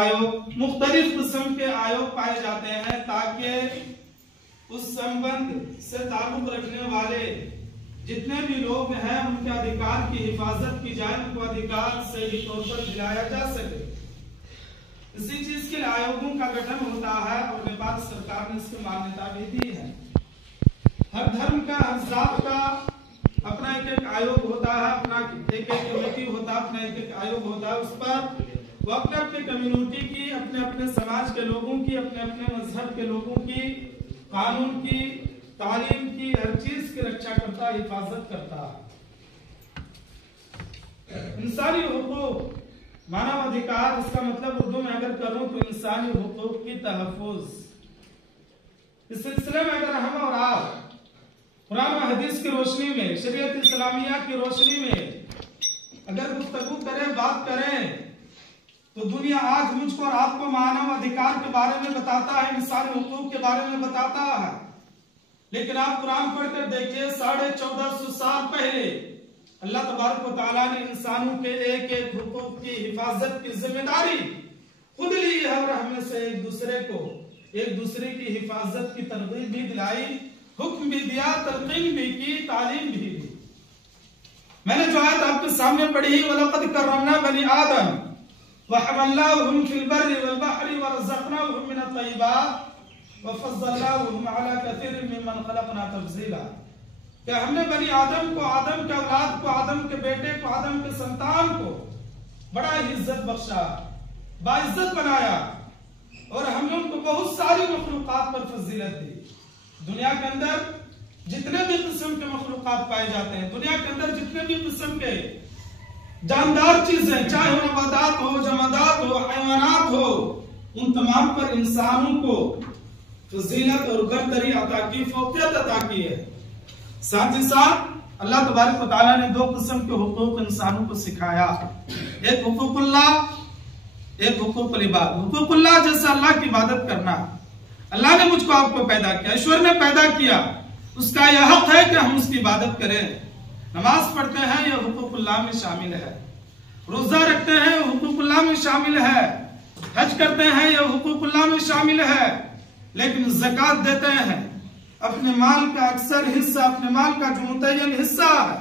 आयोग, मुख्तलिफ किस्म के आयोग पाए जाते हैं ताकि उस संबंध से ताल्लुक रखने वाले जितने भी लोग हैं उनके अधिकार की हिफाजत की जाए, उनको अधिकार सही तौर पर दिलाया जा सके। इसी चीज के लिए आयोगों का गठन होता है और नेपाल सरकार ने इसकी मान्यता भी दी है। हर धर्म का, हर जात का अपना एक एक आयोग होता है, अपना एक एक कमेटी होता है, अपना एक एक आयोग होता है। उस पर वो अपने अपने कम्युनिटी की, अपने अपने समाज के लोगों की, अपने अपने मजहब के लोगों की, कानून की, तालीम की, हर चीज की रक्षा करता है, हिफाजत करता है। इंसानी हुकूक, मानव अधिकार, इसका मतलब उर्दू में अगर करूं तो इंसानी हुकूक की तहफ़्फ़ुज़। इस सिलसिले में अगर हम और आप कुरान और हदीस की रोशनी में, शरीयत इस्लामिया की रोशनी में अगर गुफ्तगू करें, बात करें, तो दुनिया आज मुझको और आपको मानव अधिकार के बारे में बताता है, इंसानी हुकूक के बारे में बताता है। लेकिन आप कुरान पढ़कर देखिए, 1450 साल पहले अल्लाह तबारक व तआला ने इंसानों के एक एक हुकूक की हिफाजत की जिम्मेदारी खुद ली है और हमें से एक दूसरे की हिफाजत की तरगीब भी दिलाई, हुक्म भी दिया, तलकीन भी की, तालीम भी दी। मैंने जो आयत आपके सामने पढ़ी, वलक़द कररमना बनी आदम वहमलनाहुम फिल बर्रि वल बहरि वरज़क़नाहुम मिनत तय्यिबात वफ़ज़्ज़लनाहुम अला कसीरिन मिम्मन ख़लक़ना तफ़ज़ीला। क्या हमने बनी आदम को, आदम के औलाद को, आदम के बेटे को, आदम के संतान को बड़ा ही इज्जत बख्शा, बाइज्जत बनाया और हमने उनको बहुत सारी मखलूक़ात पर फजीलत दी। दुनिया के अंदर जितने भी किस्म के मखलूक़ात पाए जाते हैं, दुनिया के अंदर जितने भी किस्म के जानदार चीजें, चाहे वो नबातात हो, जमादात हो, हैवानात हो, उन तमाम पर इंसानों को फजीलत और बरतरी अता की, फौकियत अता की है। साथ ही साथ अल्लाह तबारक व तआला ने दो किस्म के हुकूक इंसानों को सिखाया, एक हुकूकुल्लाह, एक हुकूकुल इबाद। हुकूकुल्लाह जैसे अल्लाह की इबादत करना। अल्लाह ने मुझको आपको पैदा किया, ईश्वर ने पैदा किया, उसका यह हक है कि हम उसकी इबादत करें। नमाज पढ़ते हैं, यह हुकूकुल्लाह में शामिल है। रोजा रखते हैं, हुकूकुल्लाह में शामिल है। हज करते हैं, यह हुकूकुल्लाह में शामिल है। लेकिन ज़कात देते हैं, अपने माल का अक्सर हिस्सा, अपने माल का जो मुतय्यन हिस्सा है,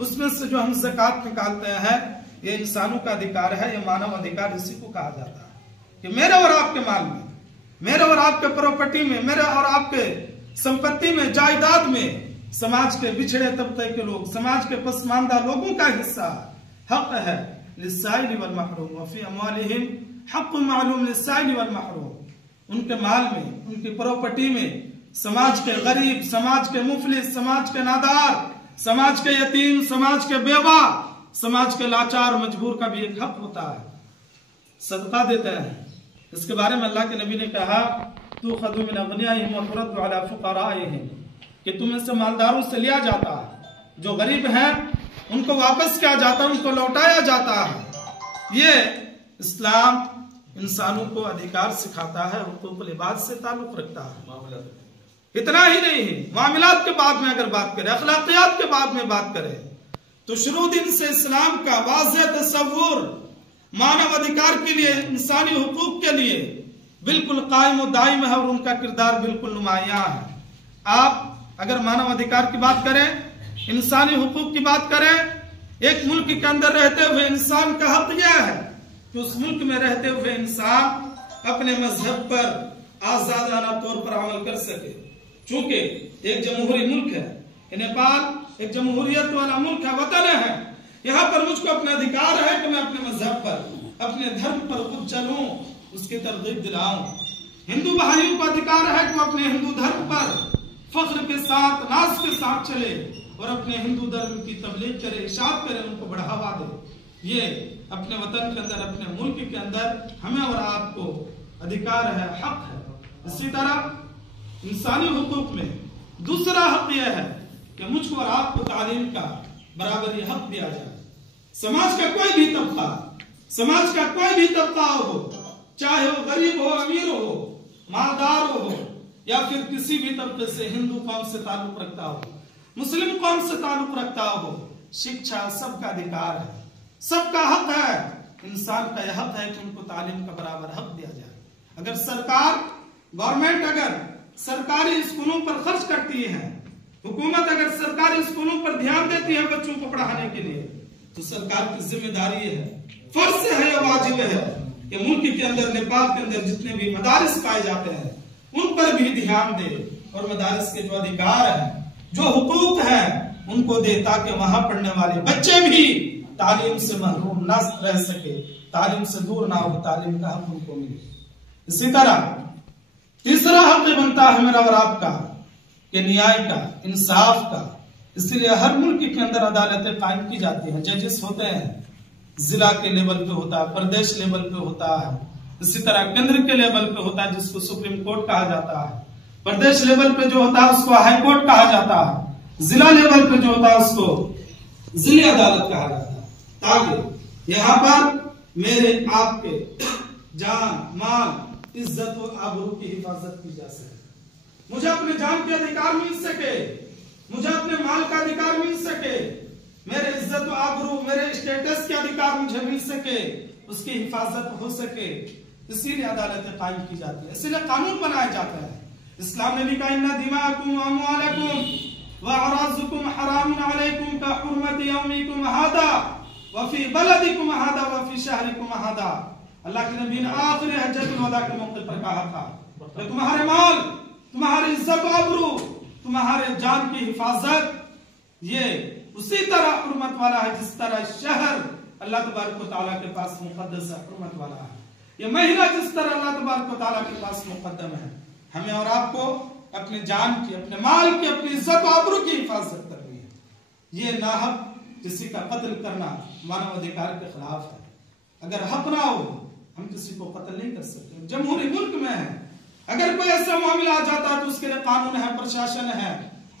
उसमें से जो हम ज़कात निकालते हैं, ये इंसानों का अधिकार है, ये मानव अधिकार इसी को कहा जाता है कि मेरे और आपके माल में, मेरे और आपके प्रॉपर्टी में, मेरे और आपके संपत्ति में, जायदाद में समाज के बिछड़े तबके के लोग, समाज के पसमानदा लोगों का हिस्सा, हक है। लिस्साइल वल महरूम व फी अमवालिहिम हक़्क़ुन मालूम लिस्साइल वल महरूम। उनके माल में, उनकी प्रॉपर्टी में समाज के गरीब, समाज के मुफलिस, समाज के नादार, समाज के यतीम, समाज के बेवा, समाज के लाचार मजबूर का भी एक हक होता है। सदका देते हैं, इसके बारे में अल्लाह के नबी ने कहा, तुख़ज़ु मिन अग़नियाहिम व तुरद्दु अला फ़ुक़राइहिम, कि तुम्हें से मालदारों से लिया जाता है, जो गरीब हैं उनको वापस किया जाता है, उनको लौटाया जाता है। ये इस्लाम इंसानों को अधिकार सिखाता है, हुकूकुल इबाद से ताल्लुक रखता है। इतना ही नहीं, मामलात के बाद में अगर बात करें, अखलाकियात के बाद में बात करें, तो शुरू दिन से इस्लाम का वाज़ेह तसव्वुर मानव अधिकार के लिए, इंसानी हुकूक के लिए बिल्कुल कायम और दायम है और उनका किरदार बिल्कुल नुमायां है। आप अगर मानव अधिकार की बात करें, इंसानी हुकूक की बात करें, एक मुल्क के अंदर रहते हुए इंसान का हक यह है कि उस मुल्क में रहते हुए इंसान अपने मजहब पर आजादाना तौर पर अमल कर सके। चूंकि एक जमहूरी मुल्क है, नेपाल एक जमहूरियत वाला मुल्क है, वतन है, यहाँ पर मुझको अपना अधिकार है कि मैं अपने मजहब पर, अपने धर्म पर खुद चलूं, उसकी तरगीब दिलाऊं। हिंदू भाइयों को अधिकार है कि वो अपने हिंदू धर्म पर फख्र के साथ, नाज के साथ चले और अपने हिंदू धर्म की तबलीग करे, इशाअत करे, उनको बढ़ावा दे। ये अपने वतन के अंदर, अपने मुल्क के अंदर हमें और आपको अधिकार है, हक है। इसी तरह इंसानी हुकूक में दूसरा हक यह है कि मुझको और आपको तालीम का बराबरी हक दिया जाए। समाज का कोई भी तबका, समाज का कोई भी तबका हो, चाहे वो गरीब हो, अमीर हो, मालदार हो, या फिर किसी भी तबके से, हिंदू कौम से ताल्लुक रखता हो, मुस्लिम कौम से ताल्लुक रखता हो, शिक्षा सबका अधिकार है, सबका हक है इंसान का यह हक है कि उनको तालीम का बराबर हक दिया जाए। अगर सरकार, गवर्नमेंट अगर सरकारी स्कूलों पर खर्च करती है, हुकूमत अगर सरकारी स्कूलों पर ध्यान देती है बच्चों को पढ़ाने के लिए, तो सरकार की जिम्मेदारी है, फर्ज है, वाजिब है कि मुल्क के अंदर, नेपाल के अंदर जितने भी मदारिस पाए जाते हैं उन पर भी ध्यान दे और मदारिस के जो अधिकार है, जो हुकूक है, उनको दे, ताकि वहां पढ़ने वाले बच्चे भी तालीम से महरूम न रह सके, तालीम से दूर ना हो, तालीम का हक उनको मिले। इसी तरह तीसरा हक बनता है मेरा और आपका कि न्याय का, इंसाफ का। इसलिए हर मुल्क के अंदर अदालतें कायम की जाती हैं, जजेस होते हैं, जिला के लेवल पे होता है, प्रदेश लेवल पे होता है, इसी तरह केंद्र के लेवल पे होता है जिसको सुप्रीम कोर्ट कहा जाता है, प्रदेश लेवल पे जो होता है उसको हाई कोर्ट कहा जाता है, जिला लेवल पे जो होता है उसको जिले अदालत कहा जाता है, ताकि यहाँ पर मेरे आपके जान, माल, इज्जत और आबरू की हिफाजत की जा सके, मुझे अपने जान के अधिकार मिल सके, मुझे अपने माल का अधिकार मिल सके, मेरे इज्जत और आबरू, मेरे स्टेटस के अधिकार मुझे मिल सके, उसकी हिफाजत हो सके। इसीलिए अदालतें कायम की जाती है, इसीलिए कानून बनाए जाते हैं। इस्लाम ने लिखा इन्ना दिमाकुम व अमवालकुम व अराज़ुकुम हरामुन अलैकुम का हुर्मति यौमिकुम हादा व फी बलदिकुम हादा व फी शहरिकुम हादा। अल्लाह के नबी ने आखिरी हज्जतुल वदा के मौके पर कहा था कि तुम्हारे माल, तुम्हारी इज्जत आबरू, तुम्हारे जान की हिफाजत ये उसी तरह हुर्मत वाला है जिस तरह शहर अल्लाह तबारक व तआला के पास मुकद्दस है, हुर्मत वाला है। ये महीना जिस तरह अल्लाह तबारक व तआला के पास मुकद्दम है। हमें और आपको अपने जान की, अपने माल की, अपनी इज्जत आबरू की हिफाजत करनी है। ये नाहक किसी का कत्ल करना मानव अधिकार के खिलाफ है। अगर हक ना हो हम किसी को कत्ल नहीं कर सकते। जमहूरी मुल्क में है, अगर कोई ऐसा मामला आ जाता है तो उसके लिए कानून है, प्रशासन है,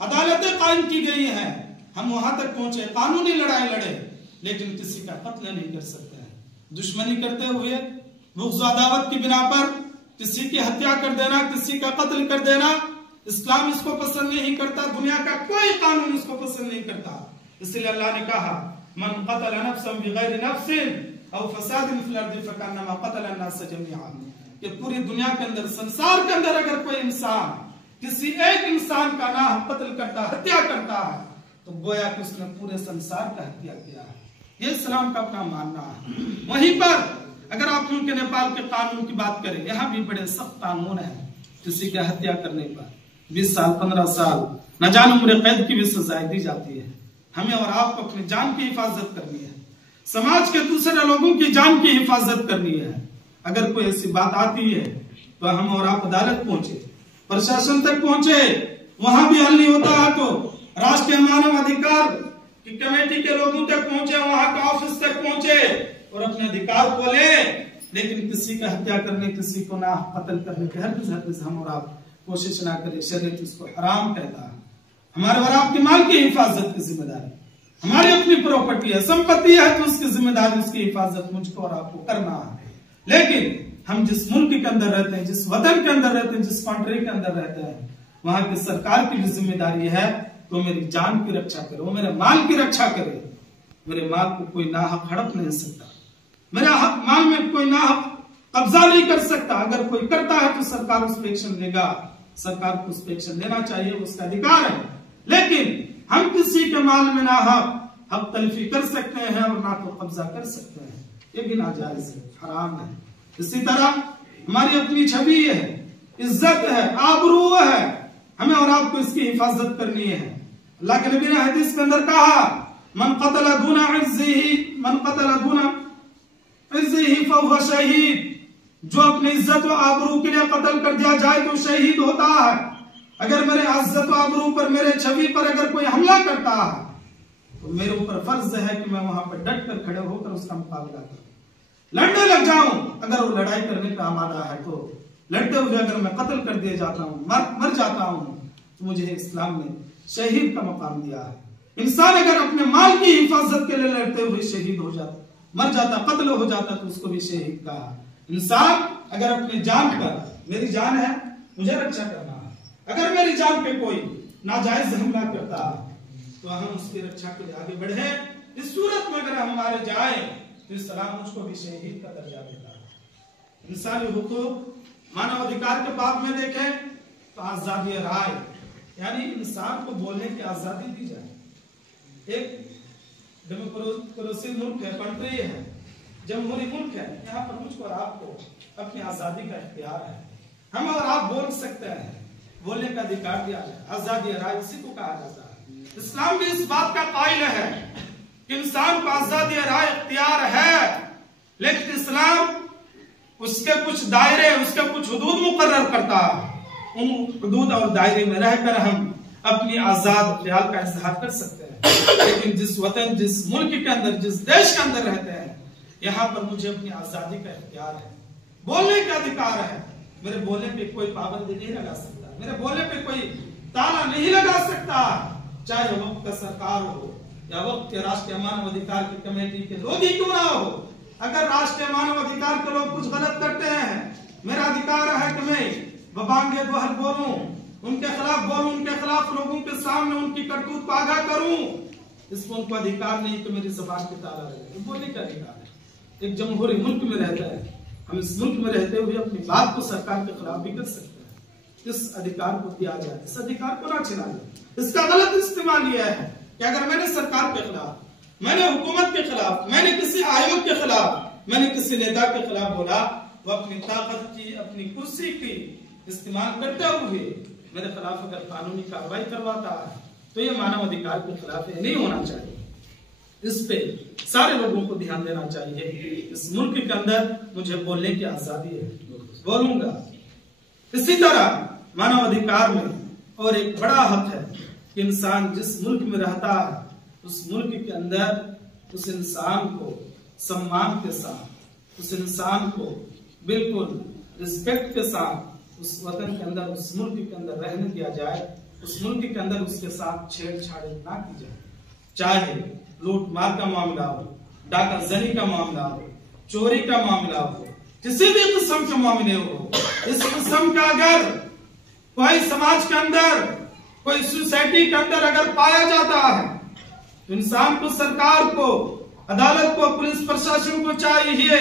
अदालतें कायम की गई हैं, हम वहां तक पहुंचे, कानूनी लड़ाई लड़े, लेकिन किसी का कत्ल नहीं कर सकते हैं। दुश्मनी करते हुए, बुग़्ज़ अदावत की बिना पर किसी की हत्या कर देना, किसी का कत्ल कर देना, इस्लाम इसको पसंद नहीं करता, दुनिया का कोई कानून इसको पसंद नहीं करता। इसलिए अल्लाह ने कहा मन क़तल नफ्सन बिग़ैरि नफ्सिन औ फ़सादिन फ़िल अर्दि फ़कअन्नमा क़तल अन्नास जमीअन। कि पूरी दुनिया के अंदर, संसार के अंदर अगर कोई इंसान किसी एक इंसान का नाहक कत्ल करता, हत्या करता है, तो गोया कि उसने पूरे संसार का हत्या किया है। ये इस्लाम का अपना मानना है। वहीं पर अगर आप उनके नेपाल के कानून की बात करें, यहाँ भी बड़े सख्त कानून है। किसी की हत्या करने पर 20 साल, 15 साल, न जाने उम्र कैद की भी सजाएं दी जाती है। हमें और आपको अपनी जान की हिफाजत करनी है, समाज के दूसरे लोगों की जान की हिफाजत करनी है। अगर कोई ऐसी बात आती है तो हम और आप अदालत पहुंचे, प्रशासन तक पहुंचे, वहां भी हल नहीं होता है तो राष्ट्रीय मानव अधिकार की कमेटी के लोगों तक पहुंचे, वहां के ऑफिस तक पहुंचे और अपने अधिकार को ले। लेकिन किसी का हत्या करने, किसी को ना कत्ल करने की हरगिज़ हम और आप कोशिश ना करें। शरीयत इसको हराम कहता है। हमारे और आपके माल की हिफाजत की जिम्मेदारी, हमारी अपनी प्रॉपर्टी है, संपत्ति है, तो उसकी जिम्मेदारी, उसकी हिफाजत मुझको और आपको करना है। लेकिन हम जिस मुल्क के अंदर रहते हैं, जिस वतन के अंदर रहते हैं, जिस कंट्री के अंदर रहते हैं, वहां की सरकार की भी जिम्मेदारी है तो मेरी जान की रक्षा करे, वो मेरे माल की रक्षा करे। मेरे माल को कोई नाहक हड़प नहीं सकता, मेरे माल में कोई नाहक कब्जा नहीं कर सकता। अगर कोई करता है तो सरकार उस पर एक्शन लेगा, सरकार को उस पर एक्शन लेना चाहिए, उसका अधिकार है। लेकिन हम किसी के माल में नाहक हक तलफी कर सकते हैं और ना तो कब्जा कर सकते हैं, ये भी नाजायज है, हराम है। इसी तरह हमारी अपनी छवि है, इज्जत है, आबरू है, हमें और आपको इसकी हिफाजत करनी है। अल्लाह के नबी ने हदीस के अंदर कहा मन क़तल दूना इज़्ज़िही फहुव शहीद। जो अपनी इज्जत व आबरू के लिए कत्ल कर दिया जाए तो शहीद होता है। अगर मेरे इज्जत व आबरू पर, मेरे छवि पर अगर कोई हमला करता है तो मेरे ऊपर फर्ज है कि मैं वहां पर डट कर खड़े होकर उसका मुकाबला करूं, लड़ने लग जाऊं। अगर वो लड़ाई करने का आमादा है तो लड़ते हुए अगर मैं कत्ल कर दिया जाता हूं, मर जाता हूं, तो मुझे इस्लाम ने शहीद का मकाम दिया है। इंसान अगर अपने माल की हिफाजत के लिए लड़ते हुए शहीद हो जाता, मर जाता, कत्ल हो जाता, तो उसको भी शहीद कहा। इंसान अगर अपनी जान पर, मेरी जान है, मुझे रक्षा करना है, अगर मेरी जान पे कोई नाजायज हमला करता है तो हम उसकी रक्षा के लिए आगे बढ़े। इस सूरत में अगर हम मारे जाए तो इस्लाम मुझको भी शहीद का दर्जा देता है। इंसानी हुकूक मानव अधिकार के बाब में देखें तो आजादी राय यानी इंसान को बोलने की आजादी दी जाए। एक डेमोक्रेसी मुल्क है, कंट्री है, जमहूरी मुल्क है, यहाँ पर मुझको और आपको अपनी आजादी का इख्तियार है। हम और आप बोल सकते हैं, बोलने का अधिकार दिया जाए, आजादी राय उसी को कहा जाता है। इस्लाम भी इस बात का कायल है कि इंसान को आजादी राय इख्तियार है, लेकिन इस्लाम उसके कुछ दायरे, उसके कुछ हुदूद मुकर्रर करता है। उन हुदूद और दायरे में रहकर हम अपनी आजाद ख्याल का इजहार कर सकते हैं। लेकिन जिस वतन, जिस मुल्क के अंदर, जिस देश के अंदर रहते हैं, यहाँ पर मुझे अपनी आजादी का इख्तियार है, बोलने का अधिकार है। मेरे बोलने पे कोई पाबंदी नहीं लगा सकता, मेरे बोलने पे कोई ताला नहीं लगा सकता, चाहे वक्त का सरकार हो या वक्त के राष्ट्रीय मानव अधिकार की कमेटी के लोग ही क्यों ना हो। अगर राष्ट्रीय मानव अधिकार के लोग कुछ गलत करते हैं, मेरा अधिकार है कि मैं बबांगे दोहर बोलूं, उनके खिलाफ बोलूं, उनके खिलाफ लोगों के सामने उनकी करतूत को आगाह करूं। इसको उनको अधिकार नहीं कि मेरी जुबान पे ताला लगे, बोलने का अधिकार है। एक जमहूरी मुल्क में रहता है, हम इस मुल्क में रहते हुए अपनी बात को सरकार के खिलाफ भी कर सकते हैं। इस अधिकार को दिया जाए, इस अधिकार को ना छिना जाए। इसका गलत इस्तेमाल यह है कि अगर मैंने सरकार के खिलाफ, मैंने हुकूमत के खिलाफ, मैंने किसी आयोग के खिलाफ, मैंने किसी नेता के खिलाफ बोला, वो अपनी ताकत की, अपनी कुर्सी की इस्तेमाल करते हुए मेरे खिलाफ अगर कानूनी कार्रवाई करवाता है तो ये मानव अधिकार के खिलाफ नहीं होना चाहिए। इस पे सारे लोगों को ध्यान देना चाहिए। इस मुल्क के अंदर मुझे बोलने की आजादी है, बोलूंगा। इसी तरह मानव अधिकार में और एक बड़ा हक है कि इंसान जिस मुल्क में रहता है, उस मुल्क के अंदर उस इंसान को सम्मान के साथ, उस इंसान को बिल्कुल रिस्पेक्ट के साथ उस वतन के अंदर, उस मुल्क के अंदर रहने दिया जाए। उस मुल्क के अंदर उसके साथ छेड़छाड़ ना की जाए, चाहे लूट मार का मामला हो, डाका जनी का मामला हो, चोरी का मामला हो, किसी भी किस्म के मामले हो। इस किस्म का अगर कोई समाज के अंदर, कोई सोसाइटी के अंदर अगर पाया जाता है तो इंसान को, सरकार को, अदालत को, पुलिस प्रशासन को चाहिए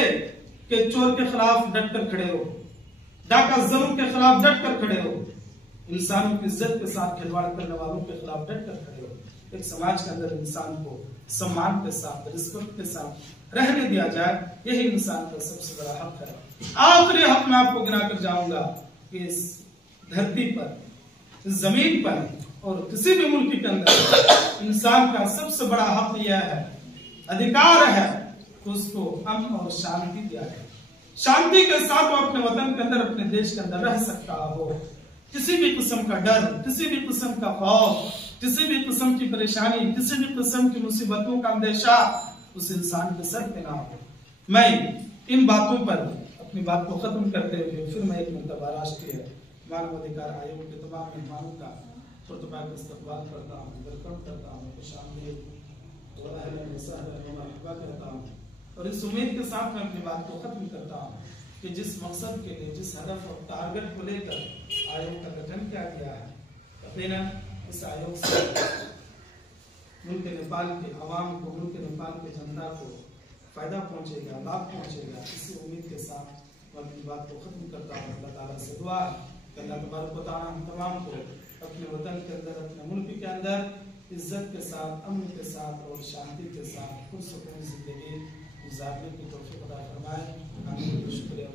कि चोर के खिलाफ डट कर खड़े हो, डाका जरूर के खिलाफ डट कर खड़े हो, इंसानों की इज्जत के साथ खिलवाड़ करने वालों के खिलाफ डट कर खड़े हो। एक समाज के अंदर इंसान को सम्मान के साथ, रिस्पेक्ट के साथ रहने दिया जाए, यही इंसान का सबसे बड़ा हक है। आखिरी हक मैं आपको गिना कर जाऊंगा कि इस धरती पर, इस जमीन पर और किसी भी मुल्क के अंदर इंसान का सबसे बड़ा हक यह है, अधिकार है कि उसको अमन और शांति दिया जाए। शांति के साथ वो अपने वतन के अंदर, अपने देश के अंदर रह सकता हो। किसी भी किस्म का डर, किसी भी किस्म का खौफ, किसी भी किस्म की परेशानी, किसी भी किस्म की मुसीबतों का अंदेशा उस इंसान के सर पे ना हो। मैं इन बातों पर अपनी बात को खत्म करते हुए फिर मैं एक मरतबा राष्ट्रीय मानव अधिकार आयोग के तमाम मेहमानों का पुरतबा इस्तकबाल करता हूँ, वेलकम करता हूँ, खुशामदीद कहता हूँ। और इस उम्मीद के साथ मैं अपनी बात को खत्म करता हूँ कि जिस मकसद के लिए, जिस हदफ और टारगेट को लेकर आयोग का गठन किया गया है, यकीनन इस आयोग से मुल्क नेपाल के अवाम को, मुल्क नेपाल के जनता को फायदा पहुंचेगा, लाभ पहुंचेगा। इसी उम्मीद के साथ मैं अपनी बात को खत्म करता हूँ। अल्लाह ताला से दुआ कि अल्लाह तबारक व तआला हम तमाम को अपने वतन के अंदर, अपने मुल्क के अंदर इज्जत के साथ, अमन के साथ और शांति के साथ पुरसुकून जिंदगी गुजारने की तौफीक अता फरमाए। शुक्रिया।